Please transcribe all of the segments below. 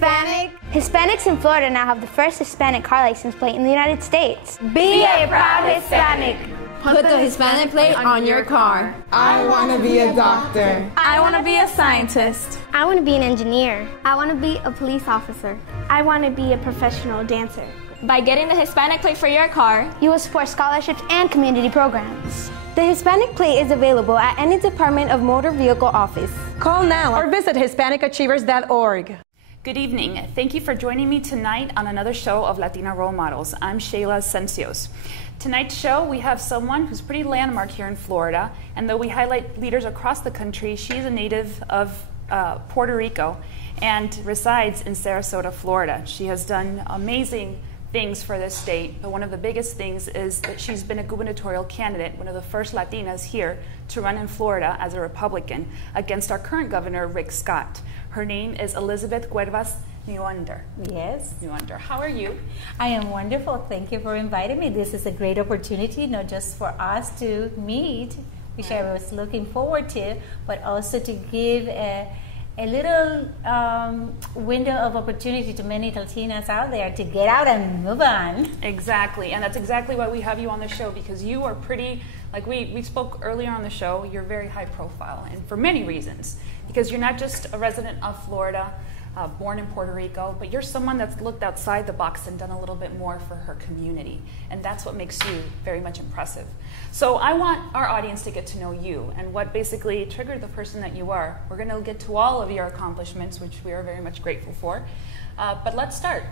Hispanic? Hispanics in Florida now have the first Hispanic car license plate in the United States. Be a proud Hispanic. Put the Hispanic plate on your car. I want to be a doctor. I want to be a scientist. I want to be an engineer. I want to be a police officer. I want to be a professional dancer. By getting the Hispanic plate for your car, you will support scholarships and community programs. The Hispanic plate is available at any Department of Motor Vehicle office. Call now or visit HispanicAchievers.org. Good evening. Thank you for joining me tonight on another show of Latina Role Models. I'm Shayla Sencios. Tonight's show, we have someone who's pretty landmark here in Florida, and though we highlight leaders across the country, she's a native of Puerto Rico and resides in Sarasota, Florida. She has done amazing things for this state, but one of the biggest things is that she's been a gubernatorial candidate, one of the first Latinas here to run in Florida as a Republican against our current governor, Rick Scott. Her name is Elizabeth Cuervas Neuender. Yes. Neuender. How are you? I am wonderful. Thank you for inviting me. This is a great opportunity, not just for us to meet, which I was looking forward to, but also to give a little window of opportunity to many Latinas out there to get out and move on. Exactly, and that's exactly why we have you on the show, because you are pretty, like we spoke earlier on the show, you're very high profile, and for many reasons. Because you're not just a resident of Florida, born in Puerto Rico, but you're someone that's looked outside the box and done a little bit more for her community. And that's what makes you very much impressive. So I want our audience to get to know you and what basically triggered the person that you are. We're going to get to all of your accomplishments, which we are very much grateful for. But let's start.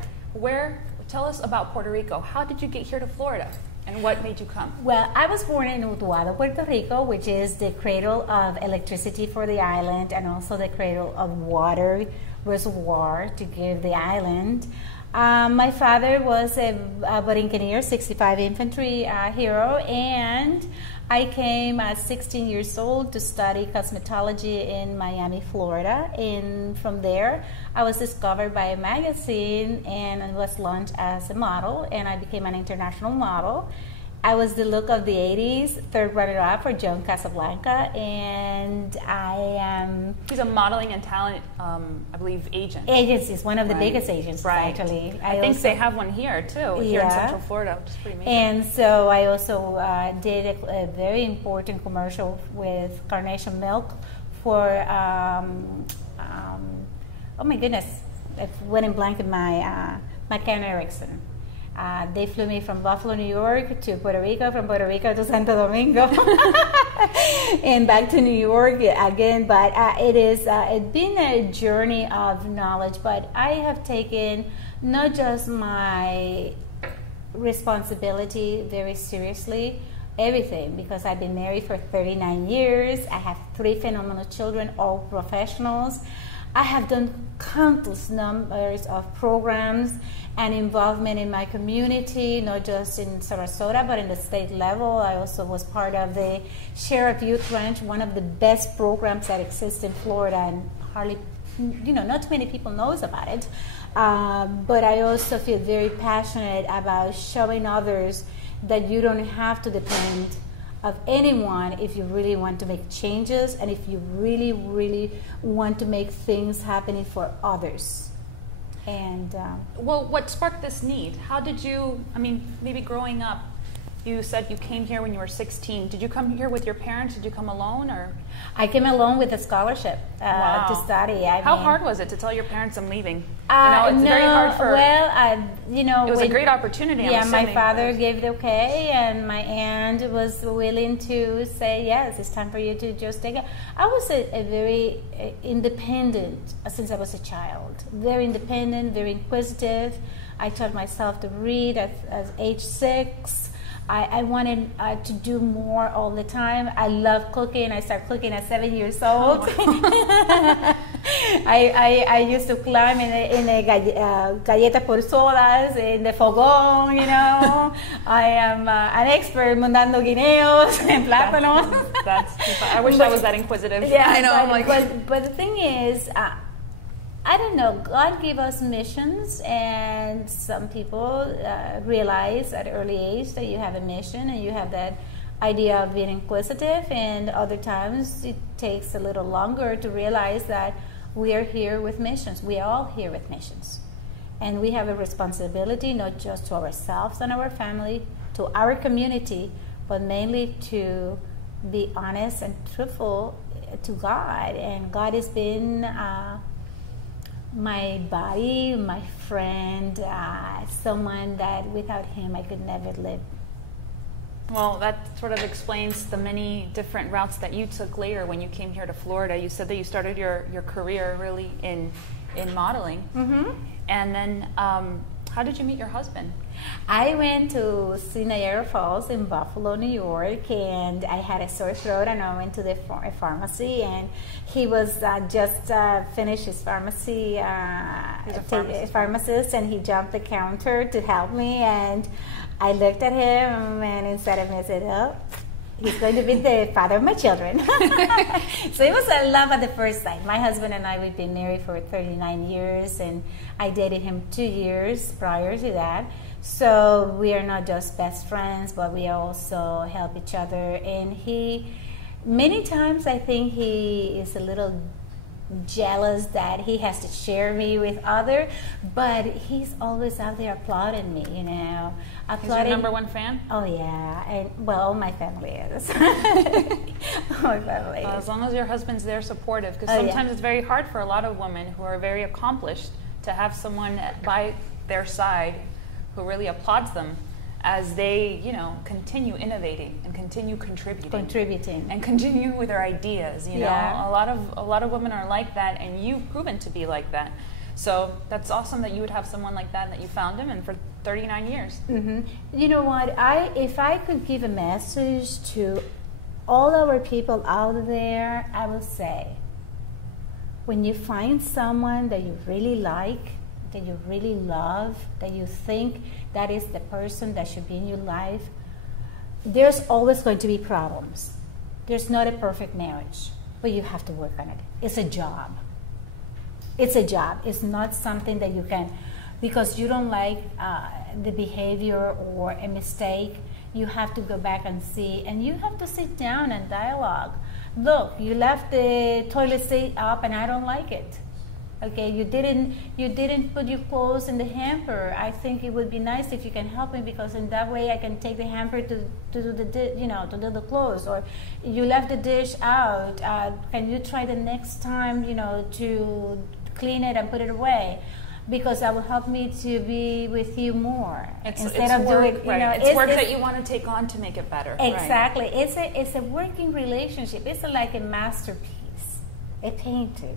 Tell us about Puerto Rico. How did you get here to Florida? And what made you come? Well, I was born in Utuado, Puerto Rico, which is the cradle of electricity for the island and also the cradle of water reservoir to give the island. My father was a Borinquenier 65 infantry hero, and I came at 16 years old to study cosmetology in Miami, Florida. And from there, I was discovered by a magazine and I was launched as a model, and I became an international model. I was the look of the 80s, third runner-up for Joan Casablanca, and I am... She's a modeling and talent, I believe, agent. Agencies, one of the biggest agencies, actually. I think they have one here, too, here in Central Florida, which is pretty amazing. And so I also did a very important commercial with Carnation Milk for, oh my goodness, it went in blank in my Ken Erickson. They flew me from Buffalo, New York to Puerto Rico, from Puerto Rico to Santo Domingo, and back to New York again. But it's been a journey of knowledge, but I have taken not just my responsibility very seriously, everything, because I've been married for 39 years. I have 3 phenomenal children, all professionals. I have done countless numbers of programs and involvement in my community, not just in Sarasota, but in the state level. I also was part of the Sheriff Youth Ranch, one of the best programs that exists in Florida, and hardly, not too many people knows about it. But I also feel very passionate about showing others that you don't have to depend of anyone if you really want to make changes and if you really, really want to make things happening for others. And well, what sparked this need? How did you, maybe growing up, you said you came here when you were 16. Did you come here with your parents? Did you come alone, or? I came alone with a scholarship to study. How hard was it to tell your parents I'm leaving? It's very hard for. Well, it was a great opportunity. Yeah, my father gave the okay, and my aunt was willing to say yes. It's time for you to just take it. I was a very independent since I was a child. Very independent, very inquisitive. I taught myself to read at age 6. I wanted to do more all the time. I love cooking. I started cooking at 7 years old. Oh. I used to climb in the galletas por sodas, in the fogón, I am an expert mundando guineos and plátanos. I wish I was that inquisitive. Yeah, I know. But the thing is, I don't know, God gave us missions, and some people realize at an early age that you have a mission and you have that idea of being inquisitive, and other times it takes a little longer to realize that we are here with missions. We are all here with missions. And we have a responsibility not just to ourselves and our family, to our community, but mainly to be honest and truthful to God. And God has been my buddy, my friend, someone that without him I could never live. Well, that sort of explains the many different routes that you took later when you came here to Florida. You said that you started your career really in modeling. Mm-hmm. And then how did you meet your husband? I went to see Niagara Falls in Buffalo, New York, and I had a sore throat, and I went to the pharmacy, and he was just finished his pharmacy, He's a pharmacist, and he jumped the counter to help me, and I looked at him, and instead of me, I said, oh, he's going to be the father of my children. So it was a love at the first sight. My husband and I, we've been married for 39 years, and I dated him 2 years prior to that. So we are not just best friends, but we also help each other. And many times I think he is a little jealous that he has to share me with others, but he's always out there applauding me, you know. He's your number one fan? Oh yeah, and well, my family is. My family. As long as your husband's there supportive, because sometimes it's very hard for a lot of women who are very accomplished to have someone by their side who really applauds them as they, you know, continue innovating and continue contributing and continue with their ideas. You know, a lot of women are like that, and you've proven to be like that. So that's awesome that you would have someone like that and that you found him, and for 39 years. Mm-hmm. You know what? If I could give a message to all our people out there, I would say, when you find someone that you really like, that you really love, that you think that is the person that should be in your life, there's always going to be problems. There's not a perfect marriage, but you have to work on it. It's a job. It's a job. It's not something that you can, because you don't like the behavior or a mistake, you have to go back and see, and you have to sit down and dialogue. Look, you left the toilet seat up and I don't like it. Okay, you didn't put your clothes in the hamper. I think it would be nice if you can help me, because in that way I can take the hamper to do the clothes. Or you left the dish out. Can you try the next time, to clean it and put it away? Because that will help me to be with you more instead of work, doing. It's work that you want to take on to make it better. Exactly, right. It's a working relationship. It's like a masterpiece, a painting.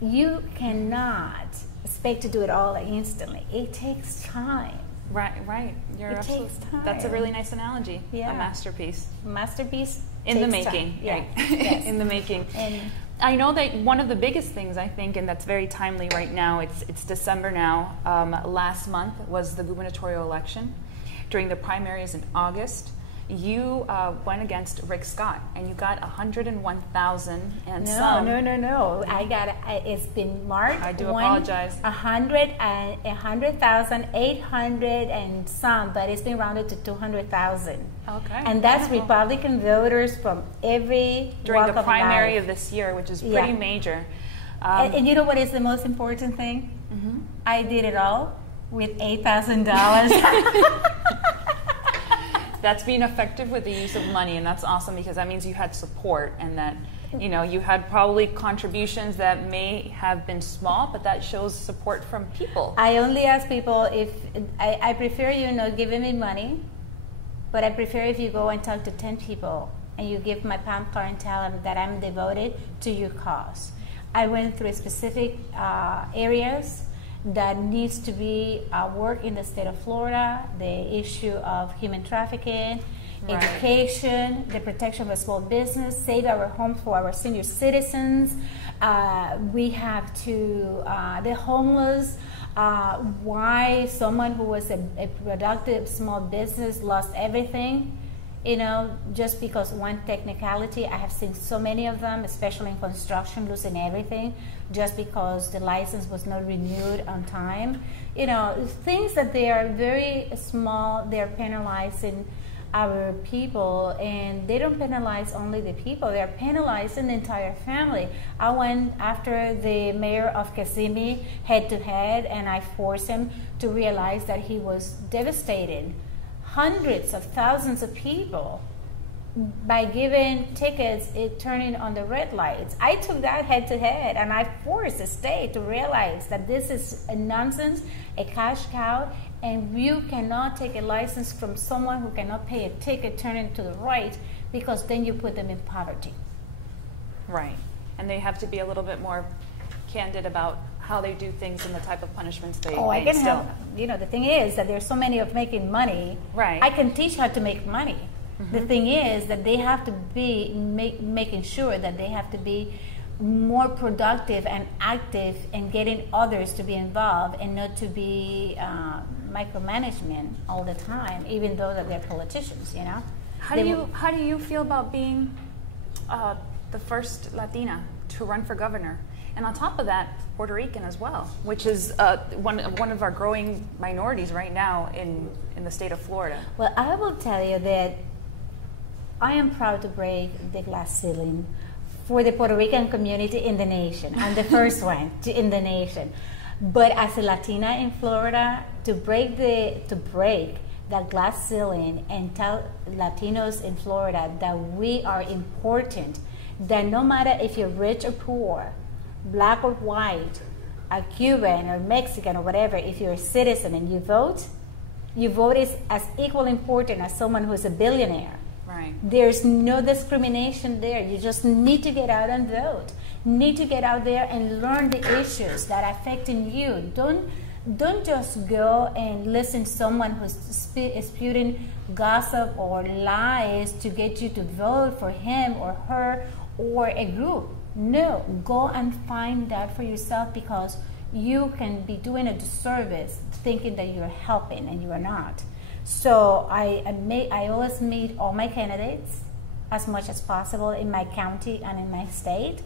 You cannot expect to do it all instantly. It takes time. Right. It takes time. That's a really nice analogy. Yeah. A masterpiece. Masterpiece in the making. Yeah. Right. Yes. In the making. And I know that one of the biggest things, I think, and that's very timely right now, it's December now. Last month was the gubernatorial election. During the primaries in August, you went against Rick Scott, and you got 101,000 and some. No. It's been marked. I do apologize. 100,800 and some, but it's been rounded to 200,000. Okay. And that's Republican voters from every during walk the of primary life. of this year, which is pretty major. And you know what is the most important thing? Mm-hmm. I did it all with $8,000. That's being effective with the use of money, and that's awesome, because that means you had support, and that you had probably contributions that may have been small, but that shows support from people. I only ask people if I prefer giving me money, but I prefer if you go and talk to 10 people and you give my palm card and tell them that I'm devoted to your cause. I went through specific areas that needs to be work in the state of Florida, the issue of human trafficking, education, the protection of small business, save our homes for our senior citizens. We have to, the homeless, why someone who was a productive small business lost everything. Just because one technicality. I have seen so many of them, especially in construction, losing everything just because the license was not renewed on time. Things that they are very small, they're penalizing our people, and they don't penalize only the people, they're penalizing the entire family. I went after the mayor of Kissimmee head to head, and I forced him to realize that he was devastated. Hundreds of thousands of people by giving tickets, turning on the red lights. I took that head to head, and I forced the state to realize that this is a nonsense, a cash cow, and you cannot take a license from someone who cannot pay a ticket, turn it to the right, because then you put them in poverty. Right. And they have to be a little bit more candid about how they do things and the type of punishments they I can instill. help. You know, the thing is that there's so many of making money. Right. I can teach how to make money. The thing is that they have to be making sure that they have to be more productive and active in getting others to be involved, and not to be micromanagement all the time, even though that they're politicians, you know. How do you feel about being the first Latina to run for governor, and on top of that, Puerto Rican as well, which is one of our growing minorities right now in the state of Florida? Well, I will tell you that I am proud to break the glass ceiling for the Puerto Rican community in the nation. I'm the first one in the nation. But as a Latina in Florida, to break that glass ceiling and tell Latinos in Florida that we are important, that no matter if you're rich or poor, black or white, a Cuban or Mexican or whatever, if you're a citizen and you vote is as equally important as someone who's a billionaire. Right. There's no discrimination there. You just need to get out and vote. Need to get out there and learn the issues that are affecting you. Don't just go and listen to someone who's spewing gossip or lies to get you to vote for him or her or a group. No, go and find that for yourself, because you can be doing a disservice thinking that you're helping and you are not. So I always meet all my candidates as much as possible in my county and in my state.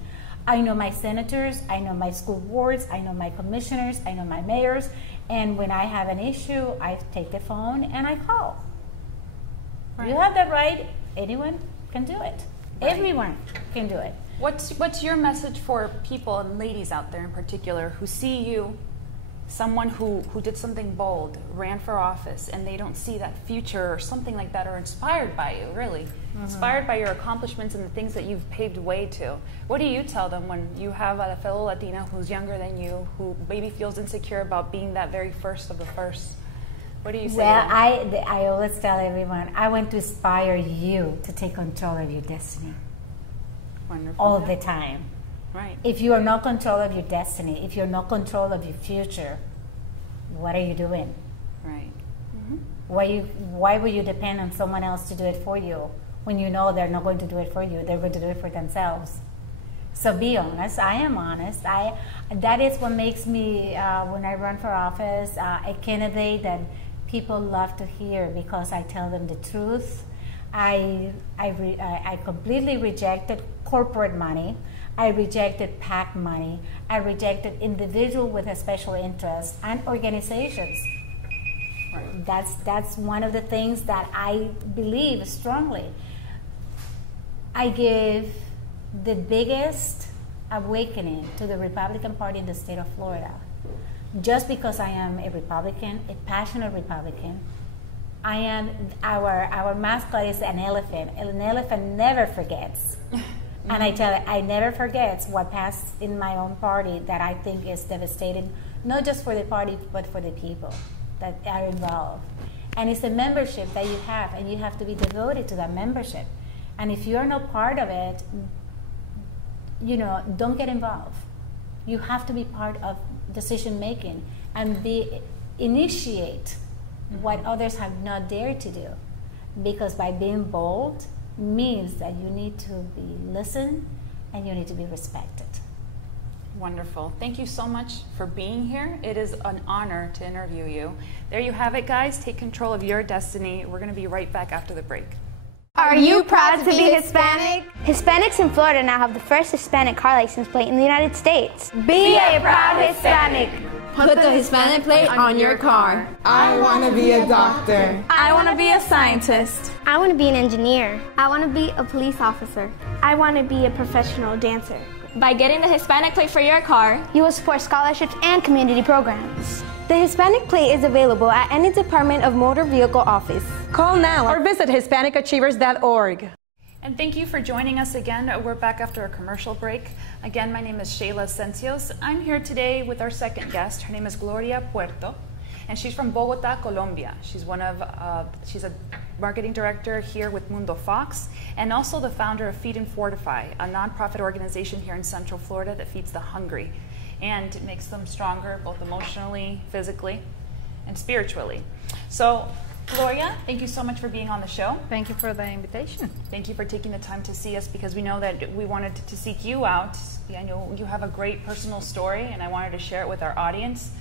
I know my senators, I know my school boards, I know my commissioners, I know my mayors, and when I have an issue, I take the phone and I call. Right. You have that right. Anyone can do it. Right. Everyone can do it. What's your message for people, and ladies out there in particular, who see you, someone who did something bold, ran for office, and they don't see that future or something like that, or inspired by you, really, inspired by your accomplishments and the things that you've paved way to? What do you tell them when you have a fellow Latina who's younger than you, who maybe feels insecure about being that very first of the first? What do you say? Well, I always tell everyone, I want to inspire you to take control of your destiny. Wonderful. All the time. Right. If you are not control of your destiny, if you're not control of your future, what are you doing? Right. Why would you depend on someone else to do it for you when you know they're not going to do it for you? They're going to do it for themselves. So be honest. I am honest. That is what makes me, when I run for office, a candidate that people love to hear, because I tell them the truth. I completely rejected corporate money. I rejected PAC money. I rejected individual with a special interest and organizations. Right. That's one of the things that I believe strongly. I give the biggest awakening to the Republican Party in the state of Florida. Just because I am a Republican, a passionate Republican, I am, our mascot is an elephant. An elephant never forgets. And I tell you, I never forget what passed in my own party that I think is devastating, not just for the party, but for the people that are involved. And it's a membership that you have, and you have to be devoted to that membership. And if you're not part of it, you know, don't get involved. You have to be part of decision making and initiate what others have not dared to do. Because by being bold means that you need to be listened and you need to be respected. Wonderful. Thank you so much for being here. It is an honor to interview you. There you have it, guys. Take control of your destiny. We're going to be right back after the break. Are you proud to be Hispanic? Hispanics in Florida now have the first Hispanic car license plate in the United States. Be a proud Hispanic. Put the Hispanic plate on your car. I want to be a doctor. I want to be a scientist. I want to be an engineer. I want to be a police officer. I want to be a professional dancer. By getting the Hispanic plate for your car, You will support scholarships and community programs. The Hispanic plate is available at any Department of Motor Vehicle office. Call now or visit HispanicAchievers.org. And thank you for joining us again. We're back after a commercial break. Again, my name is Sheila Sencios. I'm here today with our second guest. Her name is Gloria Puerto, and she's from Bogota, Colombia. She's she's a marketing director here with Mundo Fox, and also the founder of Feed and Fortify, a nonprofit organization here in Central Florida that feeds the hungry and makes them stronger, both emotionally, physically, and spiritually. So, Gloria, thank you so much for being on the show. Thank you for the invitation. Thank you for taking the time to see us, because we know that we wanted to seek you out. I know you have a great personal story, and I wanted to share it with our audience.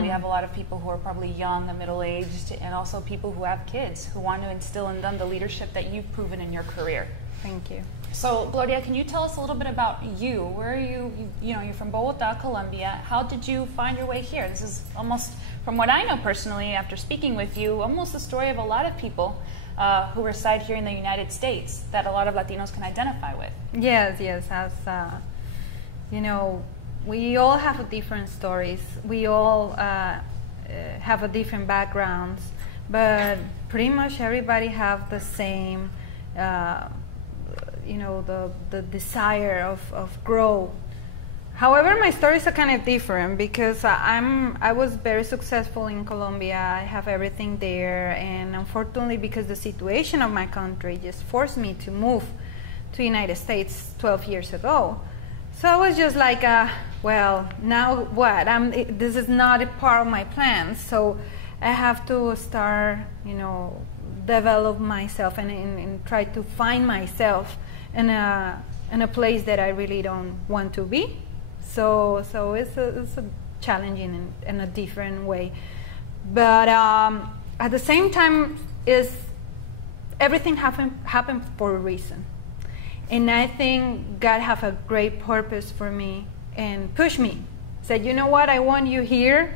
We have a lot of people who are probably young and middle-aged, and also people who have kids who want to instill in them the leadership that you've proven in your career. Thank you. So, Gloria, can you tell us a little bit about you? Where are you? You know, you're from Bogota, Colombia. How did you find your way here? This is almost, from what I know personally, after speaking with you, almost the story of a lot of people who reside here in the United States that a lot of Latinos can identify with. Yes, as you know, we all have different stories. We all have a different backgrounds, but pretty much everybody have the same, you know, the desire of growth. However, my stories are kind of different because I was very successful in Colombia. I have everything there, and unfortunately, because the situation of my country just forced me to move to the United States 12 years ago. So I was just like, well, now what? This is not a part of my plans. So I have to start, you know, develop myself and try to find myself in a place that I really don't want to be. So it's a challenging in a different way. But at the same time, everything happened for a reason. And I think God have a great purpose for me and pushed me. Said, you know what, I want you here,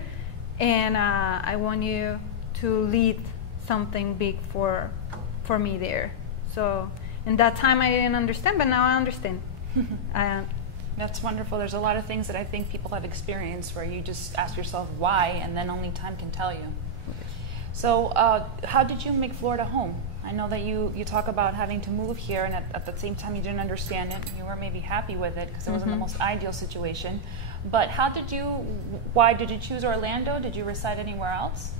and I want you to lead something big for me there. So in that time I didn't understand, but now I understand. That's wonderful. There's a lot of things that I think people have experienced where you just ask yourself why, and then only time can tell you. So how did you make Florida home? I know that you talk about having to move here, and at the same time you didn't understand it. You weren't maybe happy with it because it wasn't the most ideal situation. But why did you choose Orlando? Did you reside anywhere else?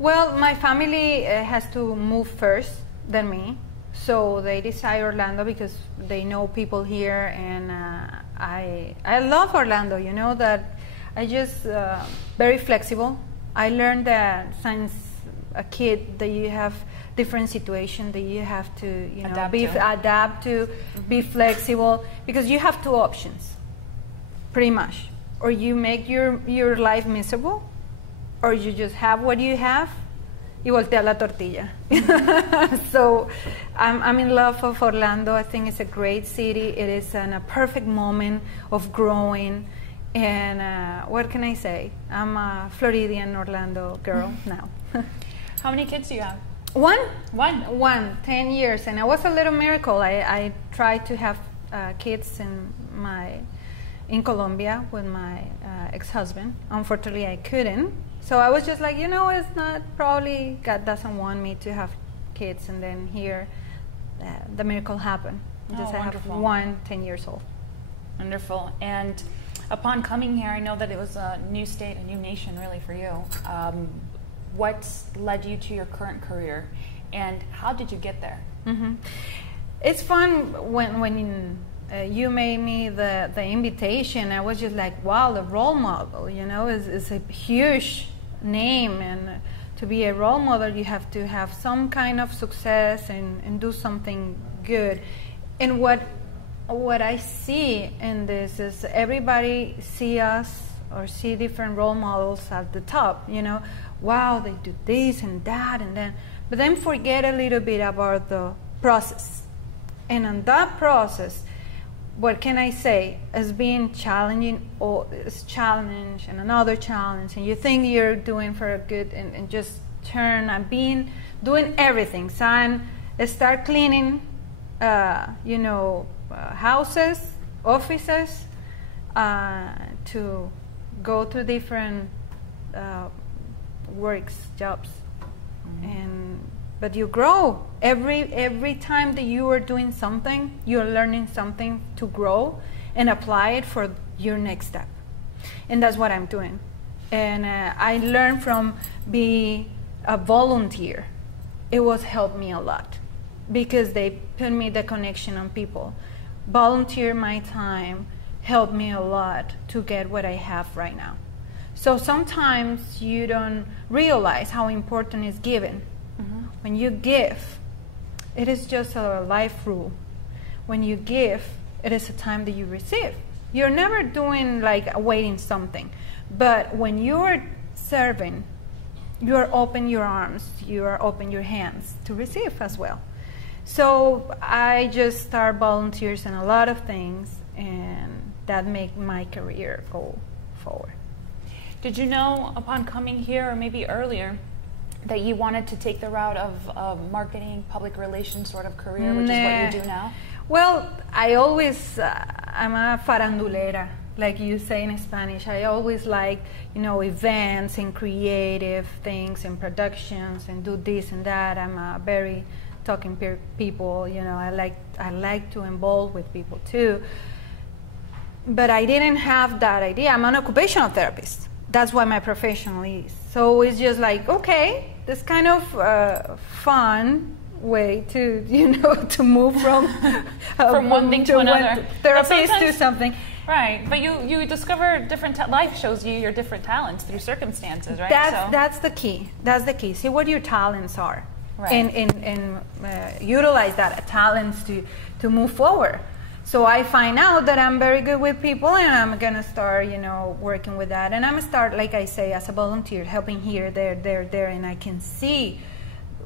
Well, my family has to move first than me. So they decide Orlando because they know people here, and I love Orlando. You know that I just very flexible. I learned that since a kid that you have different situations that you have to, you know, adapt to, be flexible, because you have two options, pretty much. Or you make your life miserable, or you just have what you have. Y voltea la tortilla. So I'm in love with Orlando. I think it's a great city. It is a perfect moment of growing. And what can I say? I'm a Floridian Orlando girl now. How many kids do you have? One, 10 years. And it was a little miracle. I tried to have kids in Colombia with my ex-husband. Unfortunately, I couldn't. So I was just like, you know, it's not, probably God doesn't want me to have kids. And then here, the miracle happened. I have one 10 years old. Wonderful. And upon coming here, I know that it was a new state, a new nation really for you. What led you to your current career, and how did you get there? It's fun when you made me the invitation. I was just like, wow, the role model, you know, is a huge name, and to be a role model you have to have some kind of success and do something good. And what I see in this is everybody see us or see different role models at the top, you know, wow, they do this and that and then, but then forget a little bit about the process. And in that process, what can I say? It's being challenging, or it's challenge and another challenge, and you think you're doing for a good, and just turn and doing everything. So I start cleaning, houses, offices, to go to different works, jobs, but you grow every time that you are doing something. You're learning something to grow and apply it for your next step, and that's what I'm doing. And I learned from being a volunteer. It was helped me a lot because they put me the connection on people. Volunteer my time helped me a lot to get what I have right now. So sometimes you don't realize how important is giving. When you give, it is just a life rule. When you give, it is a time that you receive. You're never doing like awaiting something. But when you're serving, you are open your arms, you are open your hands to receive as well. So I just start volunteers in a lot of things, and that make my career go forward. Did you know upon coming here, or maybe earlier, that you wanted to take the route of marketing, public relations sort of career, which is what you do now? Well, I always, I'm a farandulera, like you say in Spanish. I always like, events and creative things and productions and do this and that. I'm a very talking people, I like to involve with people too. But I didn't have that idea. I'm an occupational therapist. That's what my profession is. So it's just like, okay, this kind of fun way to, to move from from one thing to another. Therapist to something. Right, but you discover different, life shows you your different talents through circumstances, right? That's the key. That's the key. See what your talents are. Right. And utilize that talents to move forward. So I find out that I'm very good with people, and I'm gonna start, working with that. And I'm gonna start, like I say, as a volunteer, helping here, there, and I can see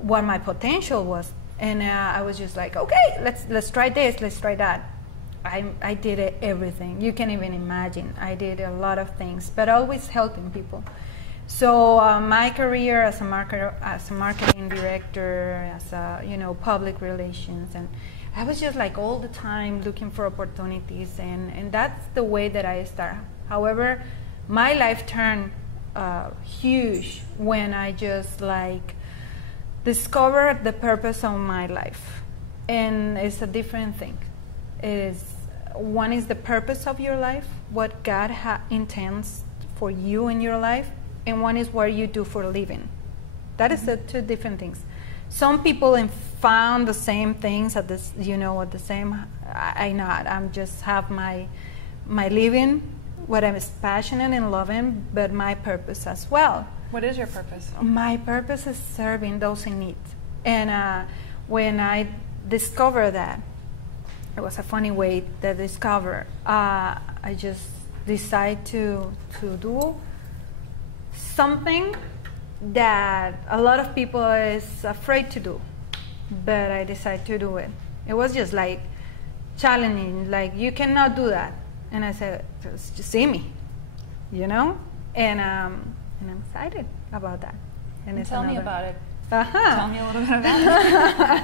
what my potential was. And I was just like, okay, let's try this, let's try that. I did everything. You can't even imagine. I did a lot of things, but always helping people. So my career as a marketing director, as a public relations, and I was just like all the time looking for opportunities, and that's the way that I start. However, my life turned huge when I just like discovered the purpose of my life, and it's a different thing. One is the purpose of your life, what God intends for you in your life, and one is what you do for a living. That is the two different things. Some people found the same things at this, at the same. I not. I'm just have my living, what I'm passionate and loving, but my purpose as well. What is your purpose? My purpose is serving those in need. And when I discovered that, it was a funny way to discover. I just decided to do something that a lot of people is afraid to do, but I decided to do it. It was just like challenging, like you cannot do that, and I said, just see me, and I'm excited about that. And tell me about it. Uh-huh. Tell me a little bit about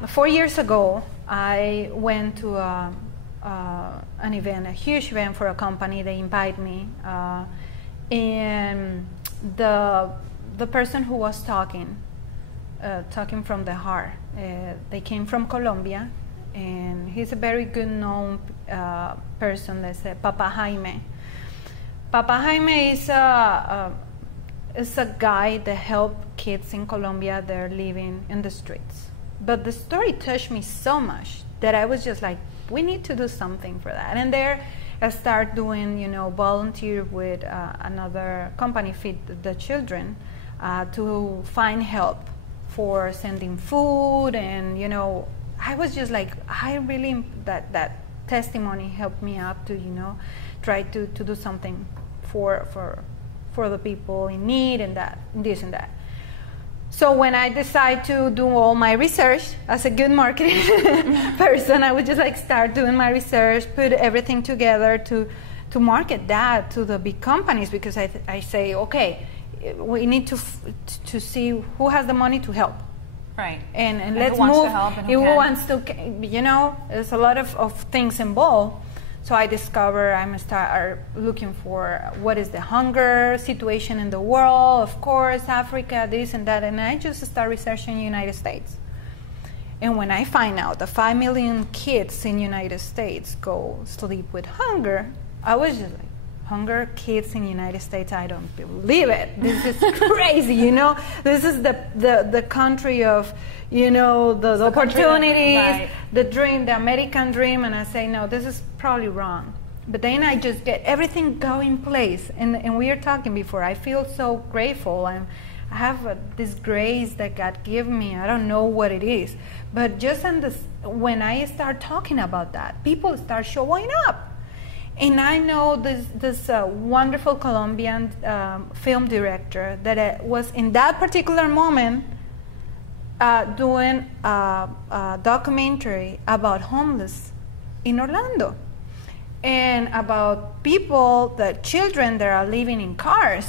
it. 4 years ago, I went to an event, a huge event for a company. They invited me. And the person who was talking from the heart, they came from Colombia, and he's a very good known person. That's Papa Jaime. Papa Jaime is a guy that helps kids in Colombia that are living in the streets. But the story touched me so much that I was just like, we need to do something for that. And there I started doing, volunteer with another company, Feed the Children, to find help for sending food. And, I was just like, I really, that testimony helped me out to, try to do something for the people in need and that, this and that. So when I decide to do all my research as a good marketing person, I would just like start doing my research, put everything together to market that to the big companies, because I say, okay, we need to see who has the money to help. Right. And let's move. Who wants to, you know, there's a lot of things involved. So I discover I'm start looking for what is the hunger situation in the world, of course, Africa, this and that, and I just start researching the United States. And when I find out that 5 million kids in the United States go sleep with hunger, I was just like, hunger kids in the United States, I don't believe it. This is crazy, you know. This is the country of, you know, the opportunities, right. The dream, the American dream, and I say, no, this is probably wrong. But then I just get everything go in place, and we were talking before, I feel so grateful. I have this grace that God gave me. I don't know what it is, but just when I start talking about that, people start showing up. And I know this wonderful Colombian film director that was in that particular moment doing a documentary about homeless in Orlando, and about children that are living in cars.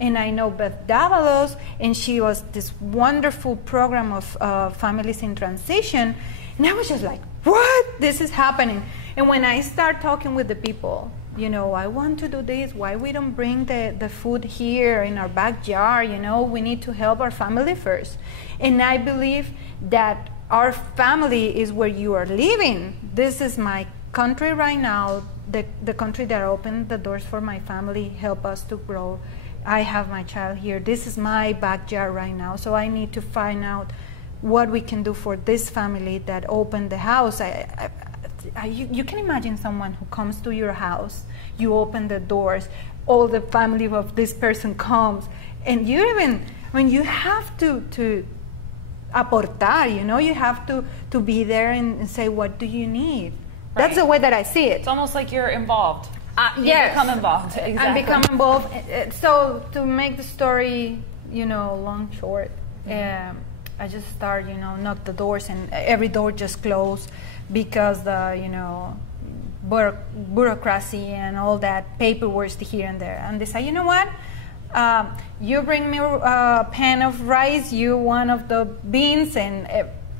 And I know Beth Davalos, and she was this wonderful program of families in transition. And I was just like, what? This is happening. And when I start talking with the people, you know, I want to do this, why we don't bring the food here in our backyard, you know, we need to help our family first. And I believe that our family is where you are living. This is my country right now, the country that opened the doors for my family, help us to grow. I have my child here. This is my backyard right now, so I need to find out what we can do for this family that opened the house. You can imagine someone who comes to your house, you open the doors, all the family of this person comes, and you have to aportar, you know, you have to be there and say, what do you need? Right. That's the way that I see it. It's almost like you're involved. Yes. Become involved. Exactly. And become involved. So to make the story, you know, long short, I just start, you know, knock the doors, and every door just closed because the, you know, bureaucracy and all that paperwork here and there. And they say, you know what? You bring me a pan of rice, you one of the beans, and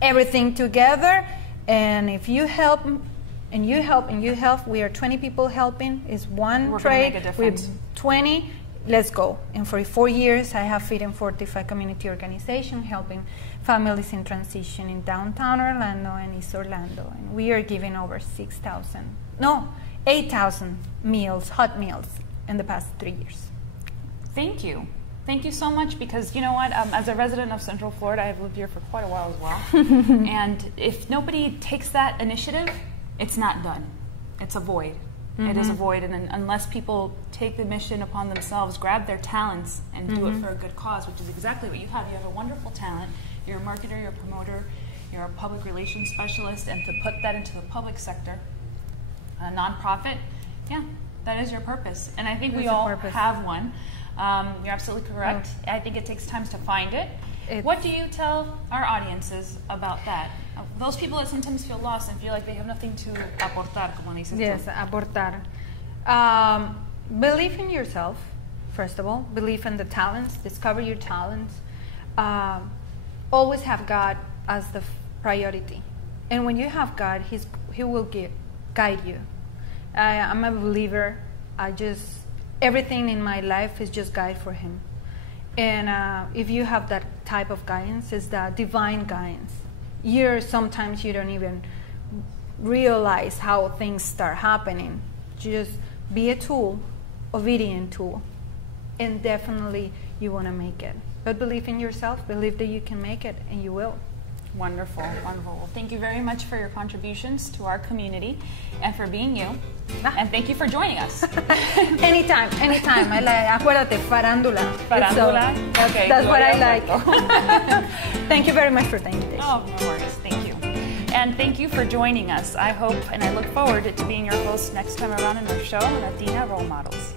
everything together. And if you help, and you help, and you help, we are 20 people helping. It's one trade with 20. Let's go. And for 4 years, I have Feed and Fortify community organization helping families in transition in downtown Orlando and East Orlando. And we are giving over 8,000 meals, hot meals, in the past 3 years. Thank you. Thank you so much, because you know what, as a resident of Central Florida, I've lived here for quite a while as well. And if nobody takes that initiative, it's not done. It's a void. It is a void, and unless people take the mission upon themselves, grab their talents, and do it for a good cause, which is exactly what you have. You have a wonderful talent. You're a marketer, you're a promoter, you're a public relations specialist, and to put that into the public sector, a nonprofit, yeah, that is your purpose. And I think we all have one. You're absolutely correct. I think it takes time to find it. What do you tell our audiences about that? Those people that sometimes feel lost and feel like they have nothing to aportar, como dices tú. Yes, aportar. Believe in yourself, first of all. Believe in the talents. Discover your talents. Always have God as the priority. And when you have God, He will guide you. I'm a believer. Everything in my life is just guide for Him. And if you have that type of guidance, it's the divine guidance. Sometimes you don't even realize how things start happening. Just be a tool, obedient tool, and definitely you want to make it. But believe in yourself, believe that you can make it, and you will. Wonderful, wonderful. Well, thank you very much for your contributions to our community and for being you. And thank you for joining us. Anytime. Acuérdate, farándula. Farándula? Okay. That's what I like. Thank you very much for the invitation. Oh, no worries. Thank you. And thank you for joining us. I hope and I look forward to being your host next time around in our show, Latina Role Models.